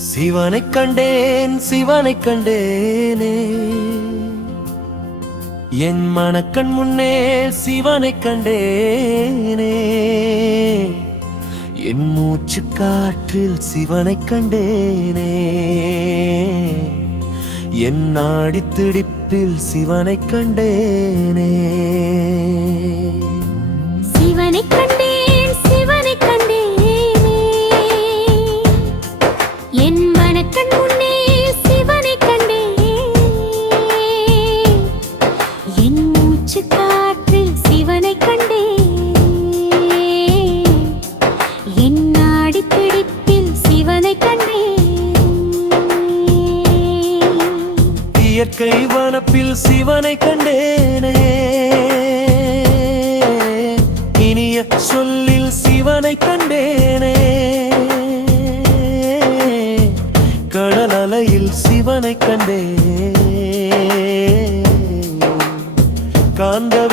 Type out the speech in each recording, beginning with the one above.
சிவனை கண்டேன் சிவனை கண்டேனே. என் மனக்கண் முன்னே சிவனை கண்டேனே. என் மூச்சு காற்றில் சிவனை கண்டேனே. என் நாடி துடிப்பில் சிவனை கண்டேனே. மூச்சு காற்றில் சிவனை கண்டேனே. என் நாடி பிடிப்பில் சிவனை கண்டேனே. இயற்கை வனப்பில் சிவனை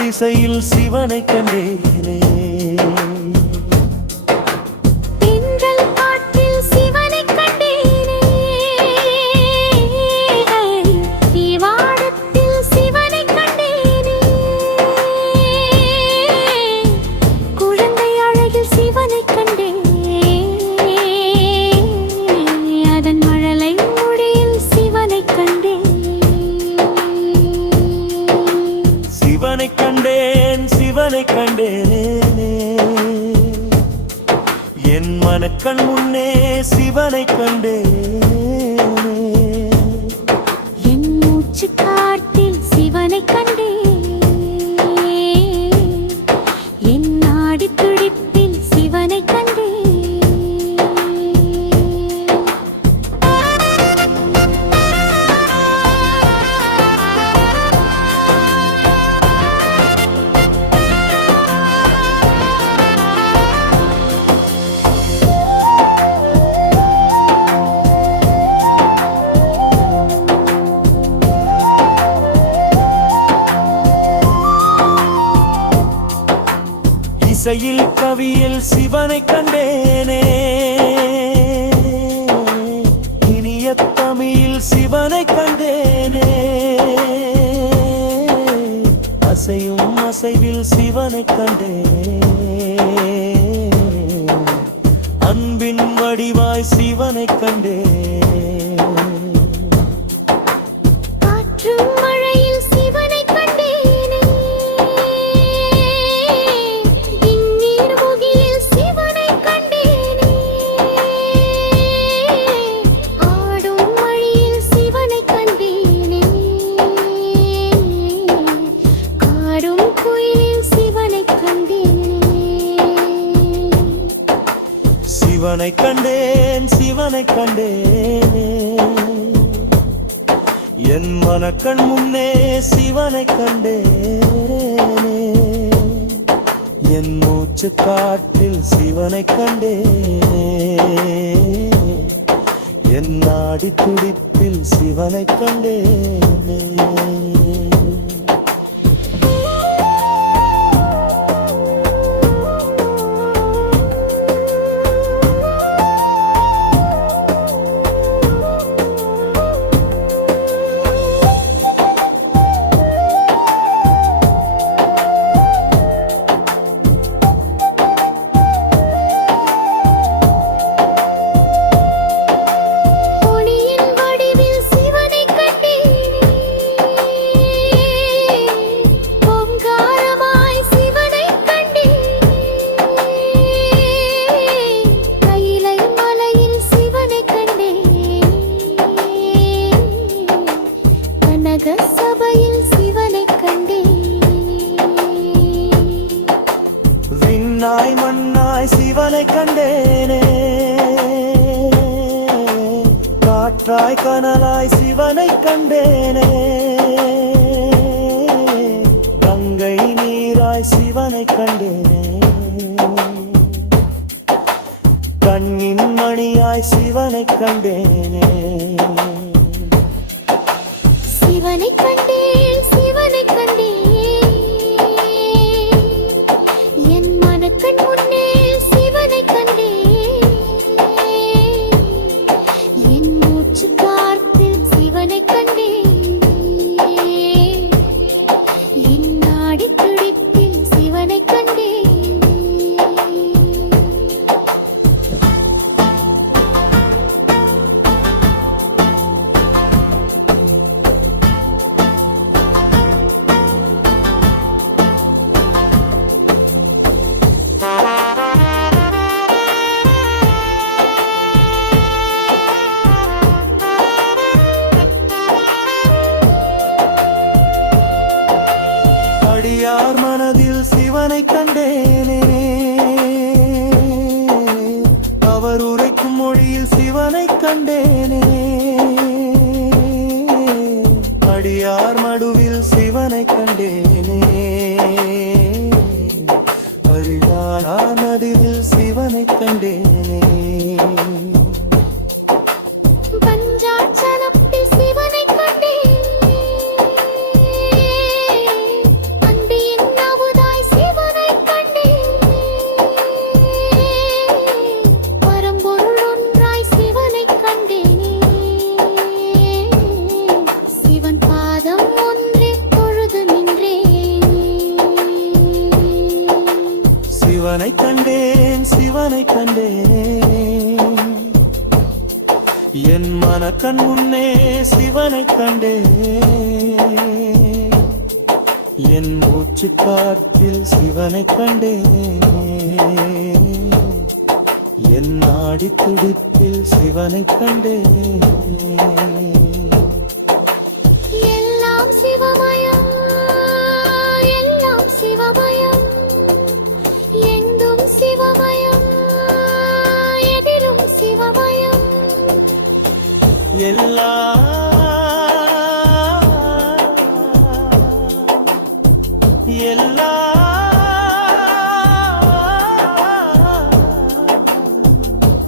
திசையில் சிவனை கண்டேனே. சிவனை கண்டேனே. என் மனக்கண் முன்னே சிவனை கண்டேன். இசையில் கவியில் சிவனை கண்டேனே. இனிய தமிழில் சிவனை கண்டேனே. அசையும் அசைவில் சிவனை கண்டேனே. அன்பின் வடிவாய் சிவனை கண்டேன். கண்டேன் சிவனை கண்டேனே. என் மனக்கண் முன்னே சிவனை கண்டேனே. என் மூச்சு காற்றில் சிவனை கண்டேனே. என் நாடி துடிப்பில் சிவனை கண்டேனே. விண்ணாய் மண்ணாய் சிவனை கண்டேனே. காற்றாய் கனலாய் சிவனை கண்டேனே. கங்கை நீராய் சிவனை கண்டேனே. கண்ணின் மணியாய் சிவனை கண்டேனே. சிவனை கண்டேன். தாயார் மனதில் சிவனை கண்டேனே? கண் முன்னே சிவனை கண்டே என் மூச்சு காற்றில் சிவனை கண்டே என் நாடி துடிப்பில் சிவனை கண்டே எல்லாம் எல்லாம்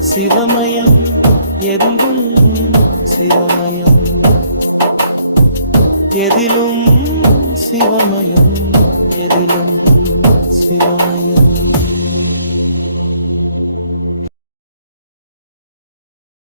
சிவமயம் எதுவும் சிவமயம்? எதிலும்